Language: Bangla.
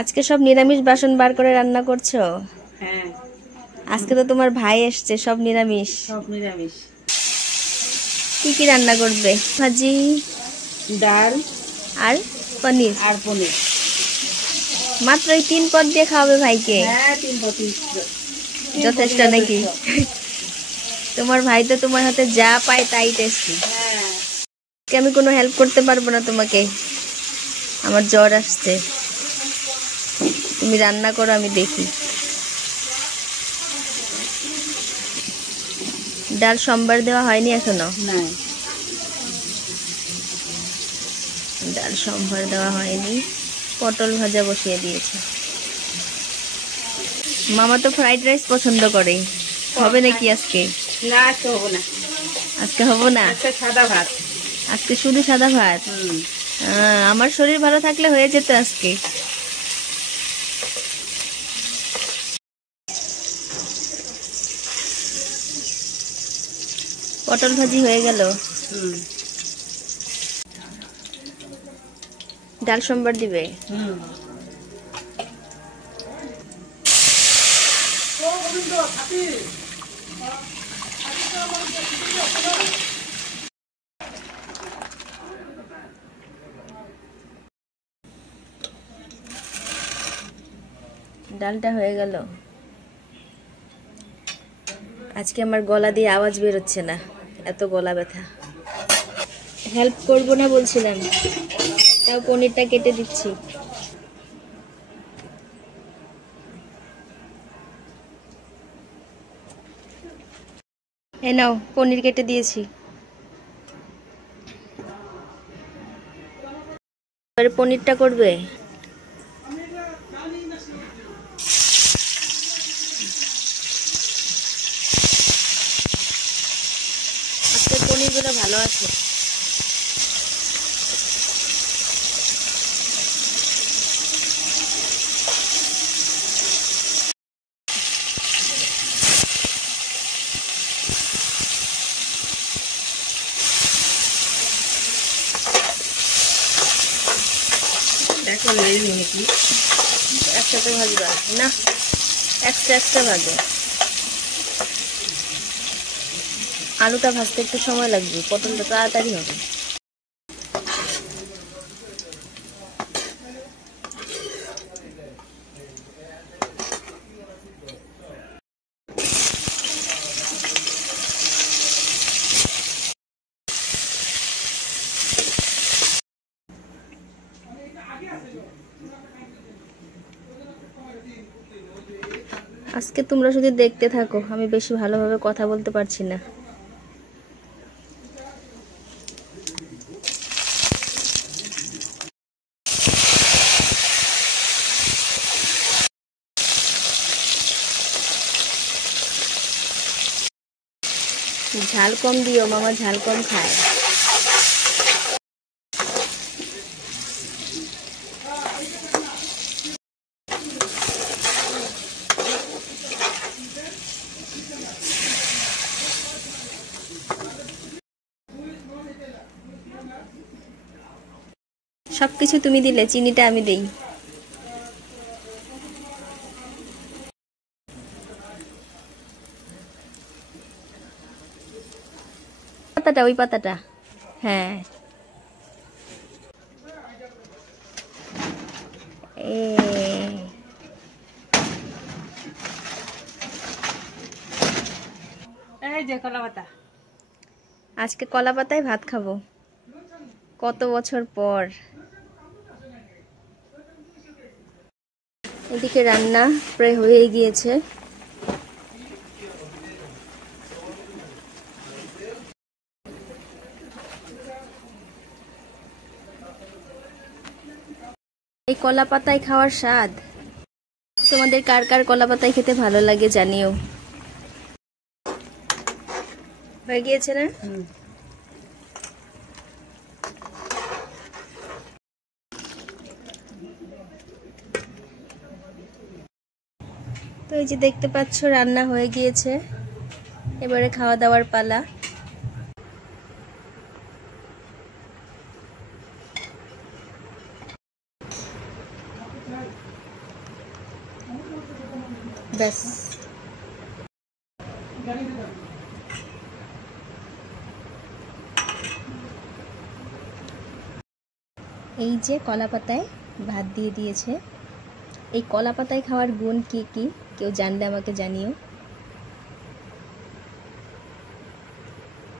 আজকে সব নিরামিষ বাসন বার করে রান্না করছো? হ্যাঁ, আজকে তো তোমার ভাই এসছে, সব নিরামিষ। সব নিরামিষ। কি কি রান্না করবে? ভাজি, ডাল আর পনির। আর পনির। মাত্র এই 3 পদ দিয়ে খাওয়াবে ভাইকে? হ্যাঁ, 3 পদ যথেষ্ট নাকি? তোমার ভাই তো তোমার হাতে যা পায় তাই টেস্টি। হ্যাঁ, আমি কোনো হেল্প করতে পারবো না তোমাকে, আমার জ্বর আসছে। তুমি রান্না করো, আমি দেখি। ডাল সম্বার দেওয়া হয়নি এখনো? না। ডাল সম্বার দেওয়া হয়নি। পটল ভাজা বসিয়ে দিয়েছে। মামা তো ফ্রাইড রাইস পছন্দ করে, হবে নাকি আজকে? না, আজকে হবো না। আজকে হবো না, আজকে সাদা ভাত। আজকে শুধু সাদা ভাত। আমার শরীর ভালো থাকলে হয়ে যেত আজকে। পটল ভাজি হয়ে গেল। ডাল সম্বার দিবে। ডালটা হয়ে গেল। আজকে আমার গলা দিয়ে আওয়াজ বেরোচ্ছে না, এত গলা ব্যথা। হেল্প করবো না বলছিলাম, তাও পনিরটা কেটে দিচ্ছি। এই নাও, পনির কেটে দিয়েছি। এবারে পনিরটা করবে। আজকে পনিরগুলো ভালো আছে। দেখো নেড়ে নিয়েছি। একসাথে ভাজবা না, এক্সট্রা এক্সট্রা ভাজো। আলুটা ভাজতে একটু সময় লাগবে, পটলটা তাড়াতাড়ি হবে। আজকে তোমরা শুধু দেখতে থাকো, আমি বেশি ভালোভাবে কথা বলতে পারছি না। ঝাল কম দিও, মামা ঝাল কম খায়। সবকিছু তুমি দিলে, চিনিটা আমি দেই। পাতাটা, ওই পাতাটা, হ্যাঁ। এই যে কলা পাতা। আজকে কলা পাতায় ভাত খাবো, কত বছর পর। এদিকে রান্না প্রায় হয়ে গিয়েছে। এই কলা পাতায় খাওয়ার স্বাদ। তোমাদের কার কার কলা পাতায় খেতে ভালো লাগে জানিও। হয়ে গিয়েছে না? তো এই যে দেখতে পাচ্ছ, রান্না হয়ে গিয়েছে। এবারে খাওয়া দাওয়ার পালা। ব্যাস। এই যে কলা পাতায় ভাত দিয়ে দিয়েছে। এই কলা পাতায় খাওয়ার গুণ কি কি কেউ জানলে আমাকে জানিও।